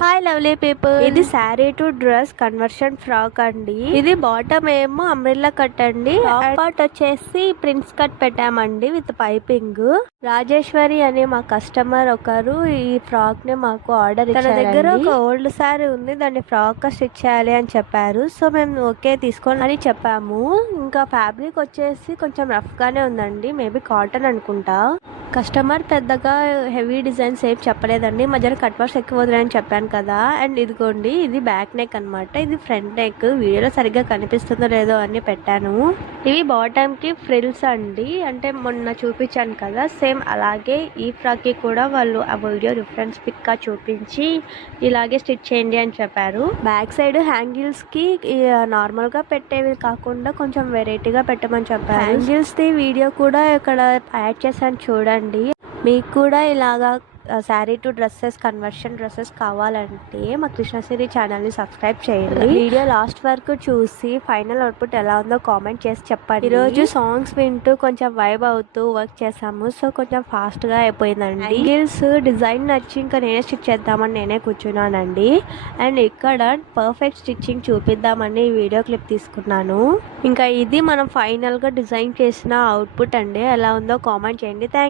Hi lovely people, ఇది sari to dress conversion frock అండి. ఇది బాటమ్ ఏమో అంబ్రెల్లా కట్ అండి. టాప్ పార్ట్ వచ్చేసి ప్రిన్స్ కట్ పెట్టామండి విత్ పైపింగ్. రాజేశ్వరి అనే మా కస్టమర్ ఒకరు ఈ ఫ్రాక్ ని మాకు ఆర్డర్ ఇచ్చారు. తన దగ్గర ఒక ఓల్డ్ శారీ ఉంది, దాన్ని ఫ్రాక్ గా స్టిచ్ చేయాలి అని చెప్పారు. సో మేము ఓకే తీసుకోండి అని చెప్పాము. ఇంకా ఫ్యాబ్రిక్ వచ్చేసి కొంచెం రఫ్ గానే ఉందండి, మేబీ కాటన్ అనుకుంటా. కస్టమర్ పెద్దగా హెవీ డిజైన్స్ ఏం చెప్పలేదండి, మధ్యలో కట్ వర్క్స్ ఎక్కువ వదిలేని చెప్పాను కదా. అండ్ ఇదిగోండి, ఇది బ్యాక్ నెక్ అనమాట, ఇది ఫ్రంట్ నెక్. వీడియోలో సరిగ్గా కనిపిస్తుందో లేదో అని పెట్టాను. ఇవి బాటమ్ కి ఫ్రిల్స్ అండి, అంటే మొన్న చూపించాను కదా సేమ్ అలాగే ఈ ఫ్రాక్ కి కూడా వాళ్ళు ఆ వీడియో రిఫరెన్స్ పిక్ గా చూపించి ఇలాగే స్టిచ్ చేయండి అని చెప్పారు. బ్యాక్ సైడ్ హ్యాంగిల్స్ కి నార్మల్ గా పెట్టేవి కాకుండా కొంచెం వెరైటీగా పెట్టమని చెప్పారు. హ్యాంగిల్స్ ది వీడియో కూడా ఇక్కడ యాడ్ చేశాను చూడండి. మీకు కూడా ఇలాగా sari to dresses conversion dresses కావాలంటే మా కృష్ణశ్రీ ఛానల్ని సబ్స్క్రైబ్ చేయండి. వీడియో లాస్ట్ వరకు చూసి ఫైనల్ అవుట్పుట్ ఎలా ఉందో కామెంట్ చేసి చెప్పండి. ఈరోజు సాంగ్స్ వింటూ కొంచెం వైబ్ అవుతూ వర్క్ చేసాము, సో కొంచెం ఫాస్ట్గా అయిపోయిందండి. యాంగిల్స్ డిజైన్ నచ్చి ఇంకా నేనే స్టిచ్ చేద్దామని నేనే కూర్చున్నానండి. అండ్ ఇక్కడ పర్ఫెక్ట్ స్టిచ్చింగ్ చూపిద్దామని ఈ వీడియో క్లిప్ తీసుకున్నాను. ఇంకా ఇది మనం ఫైనల్గా డిజైన్ చేసిన అవుట్పుట్ అండి, ఎలా ఉందో కామెంట్ చేయండి. థ్యాంక్